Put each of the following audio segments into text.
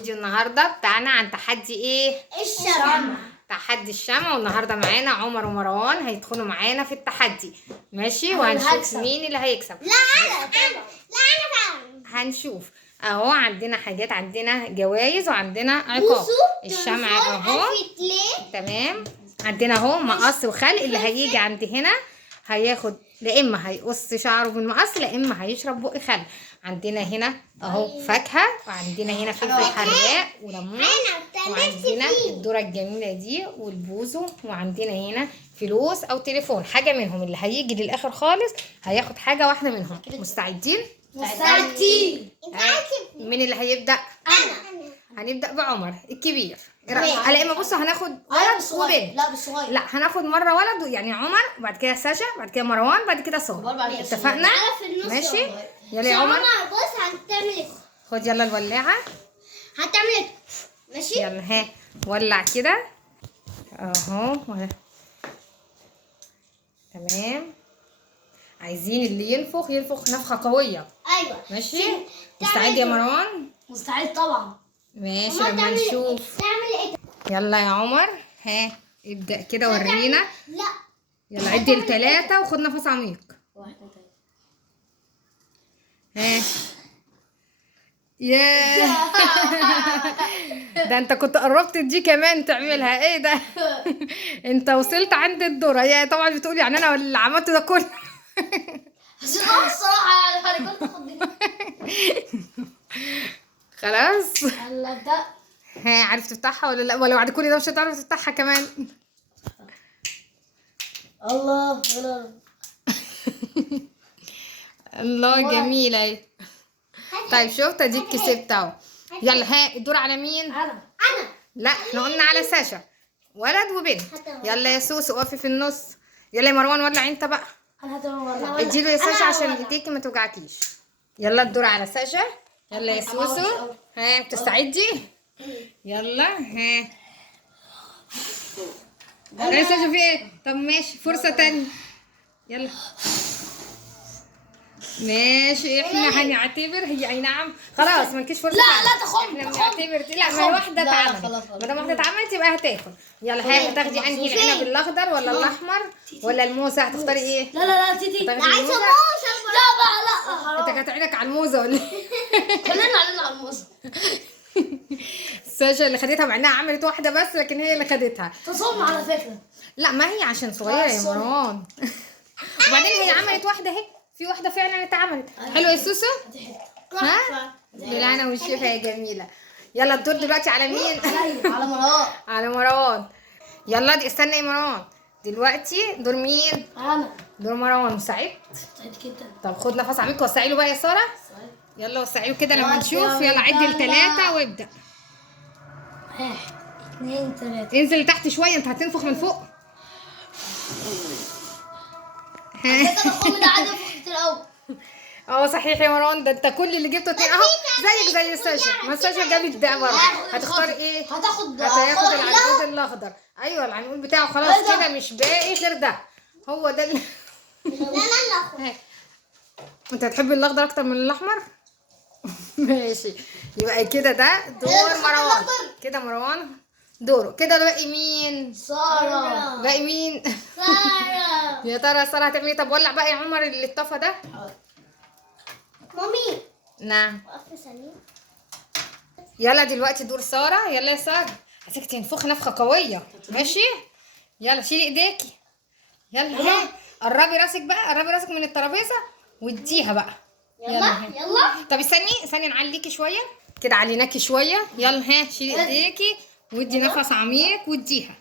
الفيديو النهارده بتاعنا عن تحدي ايه؟ الشمع. تحدي الشمع. والنهارده معانا عمر ومروان هيدخلوا معانا في التحدي، ماشي؟ وهنشوف مين اللي هيكسب. لا انا طبعا. هنشوف اهو. عندنا حاجات، عندنا جوائز وعندنا عقاب. الشمع اهو تمام. عندنا اهو مقص وخل. اللي هيجي عند هنا هياخد، لا اما هيقص شعره بالمقص، لا اما هيشرب بق خل. عندنا هنا اهو فاكهه، وعندنا هنا فلفل حراق وليمون، وعندنا الذره الجميله دي والبوزو، وعندنا هنا فلوس او تليفون. حاجه منهم اللي هيجي للاخر خالص هياخد حاجه واحده منهم. مستعدين؟ مستعدين. مين اللي هيبدا؟ انا. هنبدا بعمر الكبير. على اما بصوا هناخد ولد وبنت. لا بالصغير. لا هناخد مره ولد يعني عمر، وبعد كده ساشا، بعد كده مروان، بعد كده ساره. اتفقنا؟ ماشي. يلا يا عمر بص هتعمل. خد يلا الولاعه. هتعمل ماشي. يلا ها ولع كده اهو. تمام. عايزين اللي ينفخ نفخه قويه. ايوه ماشي. مستعد يا مروان؟ مستعد طبعا. ماشي لما نشوف. تعمل ايه؟ يلا يا عمر ها ابدأ كده ورينا. لا يلا عد ل3 وخد نفس عميق. 1 2 ها يا ده انت كنت قربت دي كمان تعملها. ايه ده؟ انت وصلت عند الدورة. يا طبعا بتقولي يعني انا اللي عملته ده كله. بس الصراحه يعني انا كنت اخد خلاص. يلا ابدا. ها عارف تفتحها ولا لا؟ ولا بعد كل ده مش هتعرف تفتحها كمان؟ الله الله جميلة اهي. طيب شفت اديك كسبت اهو. يلا ها الدور على مين؟ انا. لا احنا قلنا على ساشا، ولد وبنت. يلا يا سوسو اقفي في النص. يلا يا مروان ولع انت بقى. انا هتولع. اديله يا ساشا عشان ايديكي ما توجعكيش. يلا الدور على ساشا. يلا يا سوسو ها بتستعدي؟ يلا ها. يا ساشا في ايه؟ طب ماشي فرصة تانية. يلا ماشي. احنا هنعتبر هي اي نعم خلاص مالكيش فرصه. لا تخم. احنا بنعتبر لا ما واحده اتعملت. ما دام واحده اتعملت يبقى هتاخد. يلا ها هتاخدي انهي؟ العنب الاخضر ولا الاحمر ولا الموزه؟ هتختاري ايه؟ لا تيتي. لا عايزه موزه. لا بقى لا. انت كانت عينك على الموزه ولا ايه؟ خلينا على الموز. ساشا اللي خدتها مع انها عملت واحده بس، لكن هي اللي خدتها. تصم على فكره. لا ما هي عشان صغيره يا مروان. وبعدين هي عملت واحده اهي، في واحده فعلا اتعملت. حلو يا سوسو. ها بالهنا والشفا يا جميله. يلا الدور دلوقتي على مين؟ على مروان. على مروان. يلا دي استنى يا مروان. دلوقتي دور مين؟ انا. دور مروان. سعيد. سعيد جدا. طب خد نفس عميق وسعي له بقى يا ساره. يلا وسعي له كده لما نشوف. يلا عد ل3 وابدا. 1 2 3. انزل لتحت شويه انت هتنفخ من فوق. ده الخم ده عادي في الاول. اه صحيح يا مروان. ده انت كل اللي جبته 2 اهو زيك زي ساشا. ما ساشا جابت ده برضه. هتختار ايه؟ هتاخد العنقود الاخضر. ايوه العنقود بتاعه خلاص كده مش باقي غير ده. هو ده اللي لا انت هتحبي الاخضر اكتر من الاحمر؟ ماشي. يبقى كده ده دور مروان. كده مروان دوره. كده باقي مين؟ سارة. باقي مين؟ سارة. يا ترى ساره هتعمل ايه؟ طب ولع بقى يا عمر اللي اتطفى ده. مامي. نعم. وقف ثانية. يلا دلوقتي دور ساره. يلا يا ساره عايزاكي تنفخي نفخه قويه. ماشي. يلا شيلي ايديكي. يلا ها قربي راسك بقى، قربي راسك من الترابيزه واديها بقى. يلا. طب استني نعليكي شويه كده، عليناكي شويه. يلا ها شيلي ايديكي وادي نفس عميق واديها.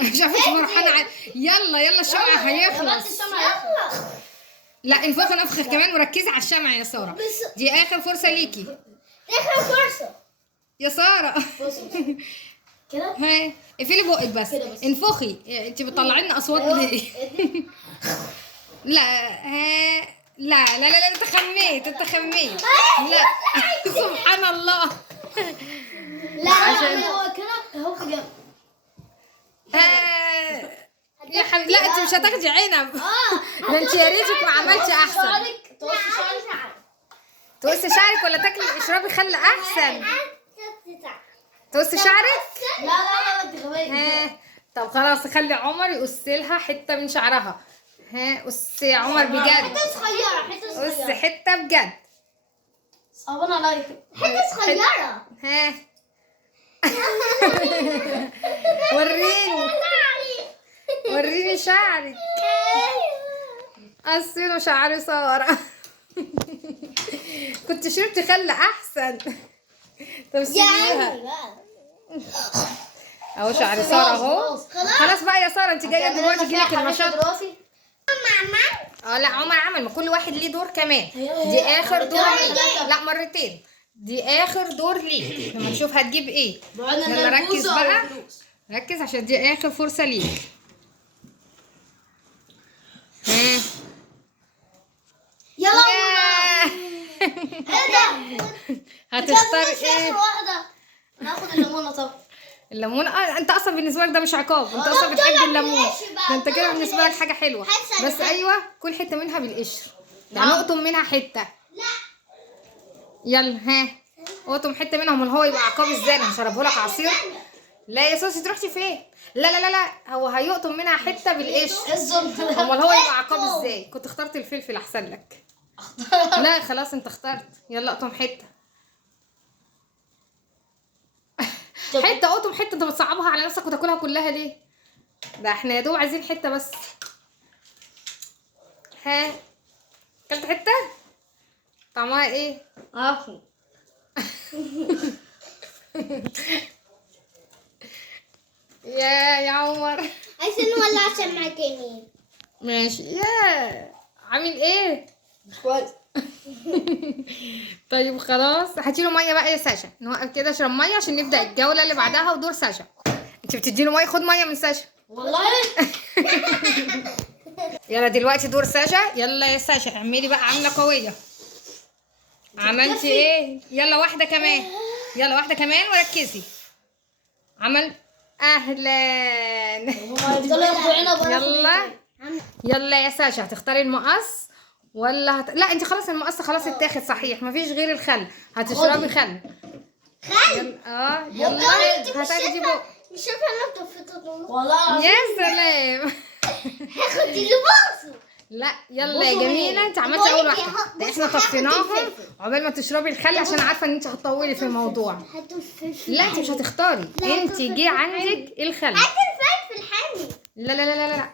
مش عارفه فرحانه. يلا الشمع هيخلص. لا انفخي نفخه كمان وركزي على الشمع يا ساره. دي اخر فرصه ليكي. اخر فرصة يا ساره. كده. ها اقفلي بقك بس. انفخي. انت بتطلعي لنا اصوات ليه؟ لا ها لا انت خميت لا. سبحان الله. لا هو كده هو جنب. يا حبيبي لا انت مش هتاخدي عنب. ده انت يا ريتك ما عملتي احسن. تقصي شعرك. تقصي شعرك ولا تاكلي اشربي خل احسن. تقص شعرك؟ لا لا لا انت غبية. ها طب خلاص خلي عمر يقص لها حته من شعرها. ها قص يا عمر بجد، حتة صغيرة حتة قص صغيرة. حته بجد. صعبان عليك. حتة صغيرة. ها وريني وريني شعرك. قصي له شعر ساره. كنت شربت خل احسن. طب سيبيها اهو شعر ساره اهو. خلاص بقى يا ساره انت جايه دلوقتي يجيلك النشاط. لا عمر عمل، ما كل واحد ليه دور كمان. دي اخر دور ليك. لا مرتين، دي اخر دور ليك. لما نشوف هتجيب ايه. يلا ركز بقى، ركز عشان دي اخر فرصه ليك. ها يلا ايه ده؟ هتختار ايه؟ واحدة. ناخد الليمونة طبعا. الليمون. انت اصلا بالنسبه لك ده مش عقاب، انت اصلا بتحب الليمون. ده انت كده بالنسبه لك حاجه حلوه. بس ايوه كل حته منها بالقشر، يعني اقطم منها حته. يلا ها اقطم حته منها. امال هو يبقى عقاب ازاي؟ انا هشربه لك عصير. لا يا سوسي تروحي فين؟ لا لا لا لا هو هيقطم منها حته بالقشر. امال هو يبقى عقاب ازاي؟ كنت اخترت الفلفل احسن لك. لا خلاص انت اخترت. يلا اقطم حته. حته اقطم حته. انت بتصعبها على نفسك وتاكلها كلها ليه؟ ده احنا يا دوب عايزين حته بس. ها اكلت حته؟ طعمها ايه؟ عفوا. يا عمر عايزين نولع شمعة تاني. ماشي. يا عامل ايه؟ كويس. طيب خلاص هاتيله ميه بقى يا ساشا. نوقف كده اشرب ميه عشان نبدا الجوله اللي بعدها ودور ساشا. انت بتديله ميه؟ خد ميه من ساشا والله. يلا دلوقتي دور ساشا. يلا يا ساشا اعملي بقى عامله قويه. عملتي ايه؟ يلا واحده كمان. يلا واحده كمان وركزي. عمل اهلا. يفضلوا ياخدوا عنب. يلا يلا يا ساشا هتختاري المقص ولا لا انت خلاص المقص خلاص اتاخد صحيح، مفيش غير الخل. هتشربي خل. يلا يلا هتاخدي بق. مش شايفة انا طفيت النور. والله يا سلام. هاخد اللي باصه. لا يلا يا جميله انت عملتي اول واحده. ده احنا طفيناهم عقبال ما تشربي الخل عشان عارفه ان انت هتطولي في الموضوع. هاتوا الفلفل. لا انت مش هتختاري، انت جه عندك الخل. هات الفلفل حامي. لا لا لا لا لا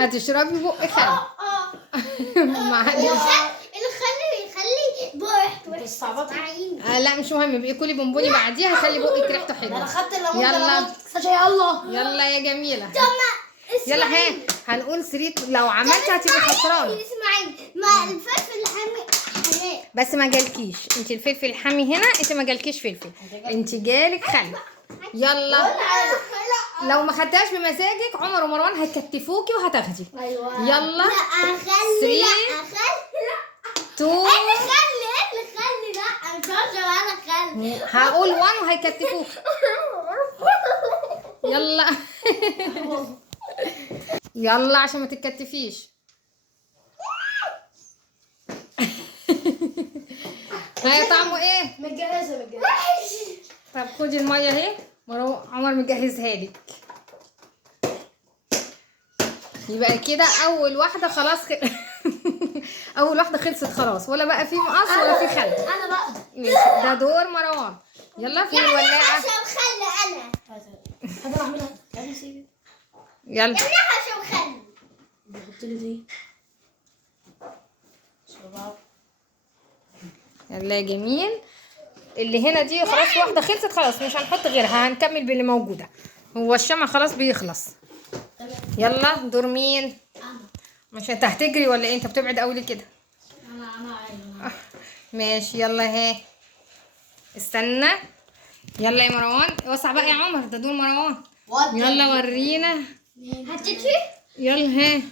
هتشربي بق خل. معلش. الخل يخلي بقى ريحته. لا مش مهم، بقي كلي بونبوني بعديها هيخلي بقك ريحته حلوه. انا خدت الليمون. يلا يلا يلا يا جميله. يلا ها هنقول سريت لو عملتي هتبقي خسرانه. اسمعي مع الفلفل الحامي. بس ما جالكيش انت الفلفل الحامي هنا، انت ما جالكيش فلفل، انت جالك خل. يلا لو ما خدتهاش بمزاجك عمر ومروان هيكتفوكي وهتاخدي. ايوه يلا لا اخلي. لا اخلي. تو انا خلي لا مش انا خلي. هقول 1 وهيكتفوك. يلا يلا عشان ما تتكتفيش. هي طعمه ايه؟ متجهزه. طب خدي الميه اهي. عمر مجهزها لك. يبقى كده اول واحده خلاص اول واحده خلصت خلاص، ولا بقى في مقص ولا في خل. انا بقى ماشي ده دور مروان. يلا في الولاعه. عشان خل انا. انا اعملها. يلا انا عشان خل. بحط لي دي. يلا يا جميل. اللي هنا دي خلاص واحده خلصت خلاص مش هنحط غيرها، هنكمل باللي موجوده. هو الشمع خلاص بيخلص. يلا دور مين؟ مش انت هتجري ولا ايه؟ انت بتبعد قوي ليه كده؟ انا عايزه. ماشي يلا ها استنى. يلا يا مروان وسع بقى يا عمر، ده دور مروان. يلا ورينا. هتطفي؟ يلا ها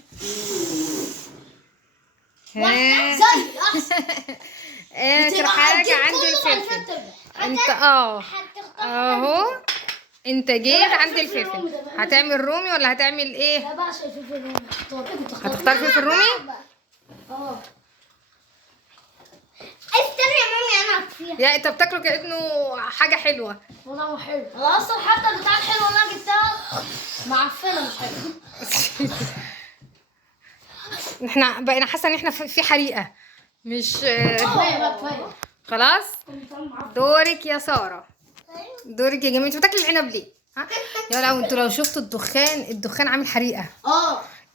اخر حاجه عندي الفلفل. انت اهو انت جيت عند الفلفل. هتعمل رومي ولا هتعمل ايه؟ لا بعشق الفلفل الرومي. هتختار فلفل رومي؟ استني يا مامي انا فيها. يا انت بتاكله كانه حاجه حلوه. طعمه حلو. انا اصلا حتى البتاع الحلوه اللي انا جبتها معفنه مش حلوه. احنا بقينا حاسه ان احنا في حريقه مش كفايه بقى كفايه. خلاص. دورك يا ساره. دورك يا جميل. انتوا بتاكلوا العنب ليه؟ ها؟ يا لو انتوا لو شفتوا الدخان عامل حريقه.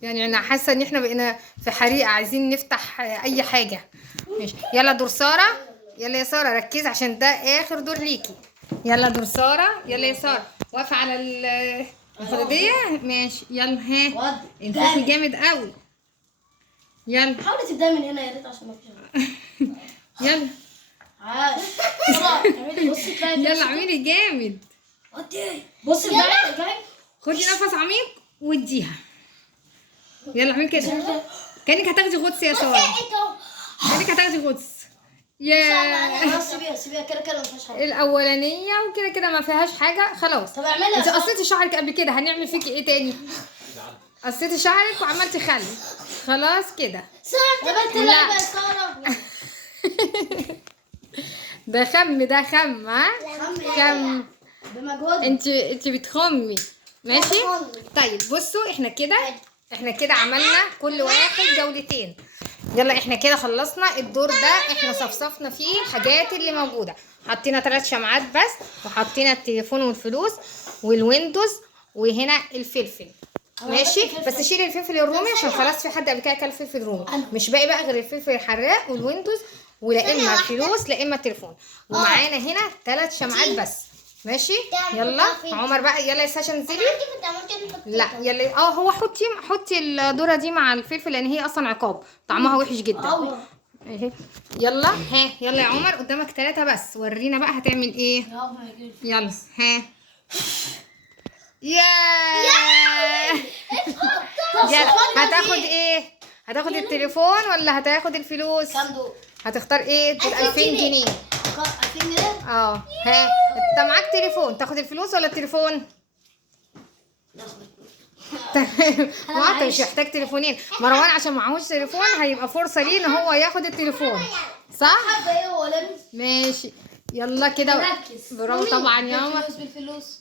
يعني انا حاسه ان احنا بقينا في حريقه عايزين نفتح اي حاجه. ماشي يلا دور ساره. يلا يا ساره ركزي عشان ده اخر دور ليكي. يلا دور ساره. يلا يا ساره واقفه على الخدوديه. ماشي يلا ها انت جامد قوي. يلا حاولي تبداي من هنا يا ريت عشان ما فيش. يلا عاش. بصي تلاقي يلا اعملي جامد. بصي جاي. خدي نفس عميق واديها. يلا اعملي كده كانك هتاخدي غطس يا ساره. كانك هتاخدي غطس. يا خلاص سيبيها كده كده ما فيهاش حاجه. الاولانيه وكده كده ما فيهاش حاجه خلاص. طب اعملها. انت قصيتي شعرك قبل كده هنعمل فيكي ايه تاني؟ قصيتي شعرك وعملتي خل. خلاص كده. ساره يا بنت اللعبه يا ساره. ده خم ها؟ خم. بمجهود. انت بتخمي. ماشي طيب بصوا احنا كده عملنا كل واحد جولتين. يلا احنا كده خلصنا الدور ده. احنا صفصفنا فيه الحاجات اللي موجوده. حطينا 3 شمعات بس وحطينا التليفون والفلوس والويندوز وهنا الفلفل. ماشي بس شيل الفلفل الرومي عشان خلاص في حد قبل كده اكل فلفل رومي. مش باقي بقى غير الفلفل الحراق والويندوز ولا اما الفلوس لا اما التليفون. ومعانا هنا 3 شمعات بس. ماشي يلا عمر بقى. يلا يا ساشا انزلي. لا يلا هو حطي الذره دي مع الفلفل لان هي اصلا عقاب طعمها وحش جدا. اهي يلا يلا يا عمر قدامك 3 بس. ورينا بقى هتعمل ايه. يلا يلا هتاخد ايه؟ هتاخد التليفون ولا هتاخد الفلوس؟ كام دول؟ هتختار ايه؟ دول 2000 جنيه. 2000 جنيه؟ انت معاك تليفون تاخد الفلوس ولا التليفون؟ ما انت مش محتاج تليفونين. مروان عشان معهوش تليفون هيبقى فرصه ليه ان هو ياخد التليفون صح؟ حابه ايه هو لابس؟ ماشي يلا كده برافو طبعا يا عمر. بالفلوس.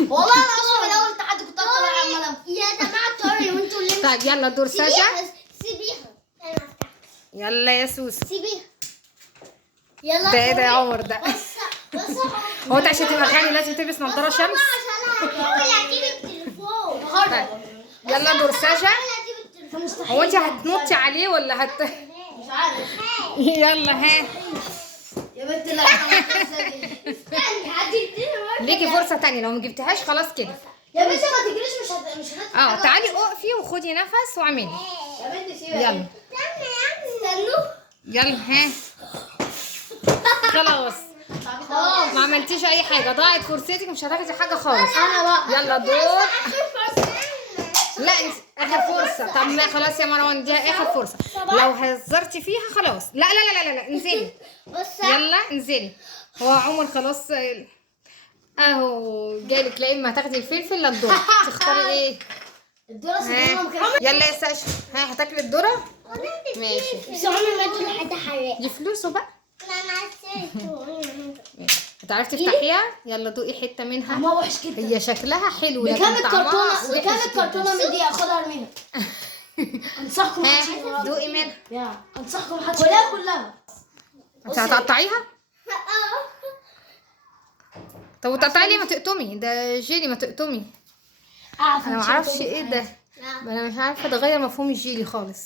والله انا اصلا من اول تحدي كنت طالع عماله يا جماعه طاري وانتوا اللي طيب يلا دور ساشا. سيبيها. يلا يا سوس. سيبيها. يلا ده ايه ده يا عمر ده؟ بس هو انت عشان تبقى غني لازم تلبس نضاره شمس؟ طيب يلا دور ساشا. هو انت هتنطي عليه ولا مش عارف. يلا يا بنت لا ليكي فرصه تانية لو ما جبتهاش خلاص كده. يا بنت ما تجريش مش تعالي اقفي وخدي نفس واعملي. يا بنت سيبها. يلا استنوا. يلا خلاص ما عملتيش اي حاجه. ضاعت فرصتك مش هتاخدي حاجه خالص. انا بقى يلا دور. لا انت اخر فرصه. طب ما خلاص يا مروان دي اخر فرصه. لو هزرتي فيها خلاص. لا لا لا لا, لا. انزلي يلا انزلي. هو عمر خلاص اهو جالك. لا اما هتاخدي الفلفل لا الذره. تختاري ايه؟ الذره. يلا يا ساشا هتاكلي الذره. ماشي بس عمري ما اديله حد حراق. دي فلوسه بقى. انا هتعرفي تفتحيها. يلا دوقي حته منها. ما وحش جدا. هي شكلها حلو بكام الكرتونه من دي اخدها ارميها. انصحكم دوقي منها. انصحكم كلها. انت هتقطعيها؟ طب وتقطعي ليه؟ ما تقطمي ده جيلي ما تقطمي. انا ما اعرفش ايه ده. انا مش عارفه ده غير مفهوم الجيلي خالص.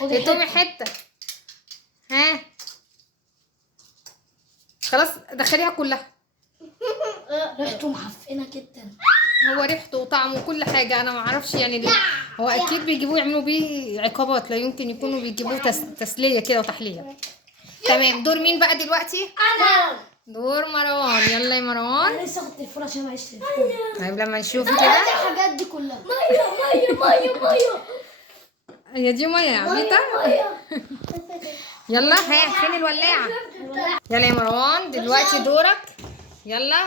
اقطمي حته. خلاص دخليها كلها. ريحته معفنه جدا. هو ريحته وطعمه وكل حاجه انا ما اعرفش يعني ليه. هو اكيد بيجيبوه يعملوا بيه عقابات. لا يمكن يكونوا بيجيبوه تسليه كده وتحليه. تمام دور مين بقى دلوقتي؟ انا. دور مروان. يلا يا مروان. انا لسه اخد التليفون عشان معيش تليفون. طيب لما نشوف كده الحاجات دي كلها. ميه. هي دي ميه يا عبيطه. يلا فين الولاعه؟ يلا يا مروان دلوقتي دورك. يلا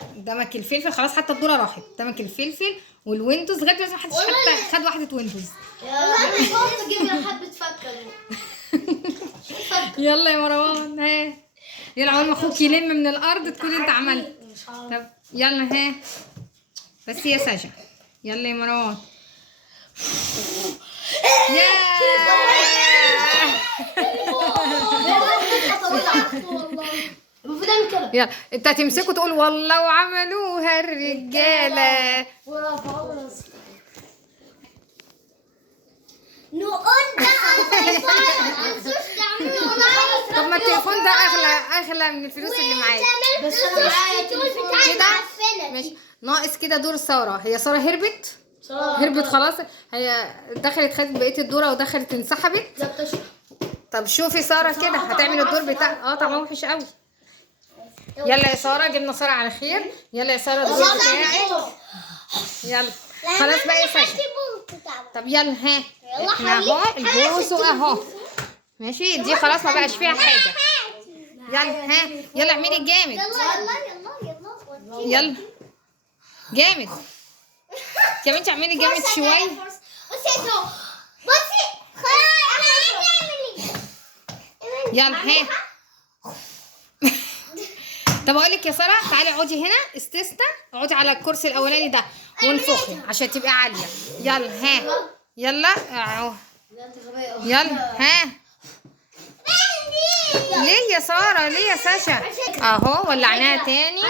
قدامك الفلفل خلاص. حتى الدوره راحت. قدامك الفلفل والويندوز لغايه دلوقتي محدش حتى خد واحده ويندوز. يلا انا قلت اجيب لك حبه فكه. يلا يا مروان ها. يلا عقبال ما اخوك يلم من الارض تكون انت عملت. طب يلا ها. بس يا سجا. يلا يا مروان. المفروض اعمل كده. يلا انت هتمسكه تقول والله وعملوها الرجاله. طب ما التليفون ده اغلى من الفلوس اللي معايا. بس انا معايا كده ماشي. ناقص كده دور ساره. هي ساره هربت. هربت خلاص. هي دخلت خدت بقيه الدوره ودخلت انسحبت. طب شوفي ساره كده هتعمل الدور بتاع طبعا وحش قوي. يلا يا ساره جبنا ساره على خير. يلا يا ساره الدور بتاعك. يلا خلاص بقى يا ساره. طب يلا ها. احنا اهو البوس اهو ماشي. دي خلاص ما بقاش فيها حاجه. يلا ها. يلا اعملي جامد. يلا جامد يا بنتي اعملي جامد شويه. يلا ها. طب اقول لك يا ساره تعالي اقعدي هنا استستا. اقعدي على الكرسي الاولاني ده وانفخي عشان تبقي عاليه. يلا ها. يلا يلا ها. ليه يا ساره ليه يا ساشا؟ اهو ولعناها تاني.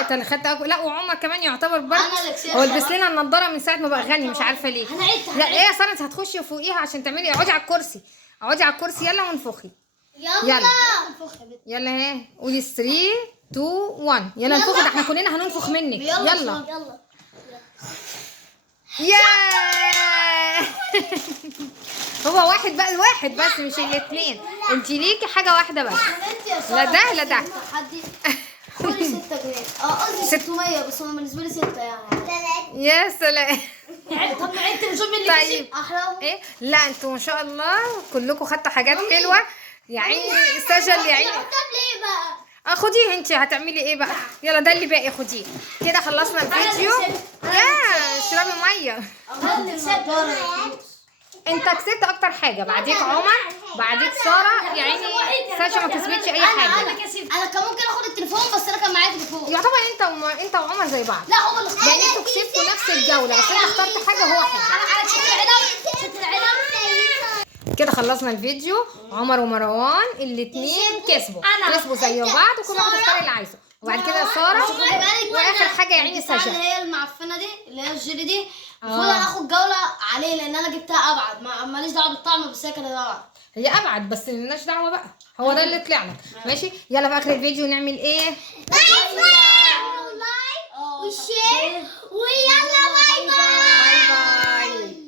انت اللي خدت لا وعمر كمان يعتبر برضه. هو لبس لنا النضاره من ساعه ما بقى غني مش عارفه ليه. لا ايه يا ساره انت هتخشي فوقيها عشان تعملي. اقعدي على الكرسي. اقعدي على الكرسي يلا وانفخي. يلا يلا ها. قولي 3 2 1 يلا انفخي. ده احنا كلنا هننفخ منك. يلا ياه. هو واحد بس مش الاثنين. انت ليكي حاجه واحده بس. لا ده لا ده. قولي 6 جنيه. قصدي 600 بس هو بالنسبه لي 6 يعني. يا سلام. طب ما انت نشوف اللي طيب احلى. ايه لا انتوا ما شاء الله كلكم خدتوا حاجات حلوه. يا عيني سجل يا عيني. طب ليه بقى؟ خديه انت هتعملي ايه بقى. يلا ده اللي باقي خديه. كده خلصنا الفيديو. يا اشربي ميه. انت كسبت اكتر حاجه. بعديك عمر بعديك ساره. يا عيني ساشا ما كسبتش اي حاجه. انا كان ممكن اخد التليفون بس انا كان معايا تليفون. يعتبر انت وعمر زي بعض. لا هو اللي اختار. يعني انتوا كسبتوا نفس الجوله بس انت اخترت حاجه هو حاجه. انا شفت العنب. كده خلصنا الفيديو. عمر ومروان الاثنين كسبوا زي بعض وكل واحد اختار اللي عايزه. وبعد كده ساره واخر حاجه يا عيني ساشا اللي هي المعفنه دي اللي هي الجيلي دي. المفروض انا اخد جوله عليه لان انا جبتها ابعد. ماليش دعوه بالطعم بس هي كانت ابعد. هي ابعد بس مالناش دعوه بقى. هو ده اللي طلع لك ماشي. يلا في اخر الفيديو نعمل ايه؟ لايك وشير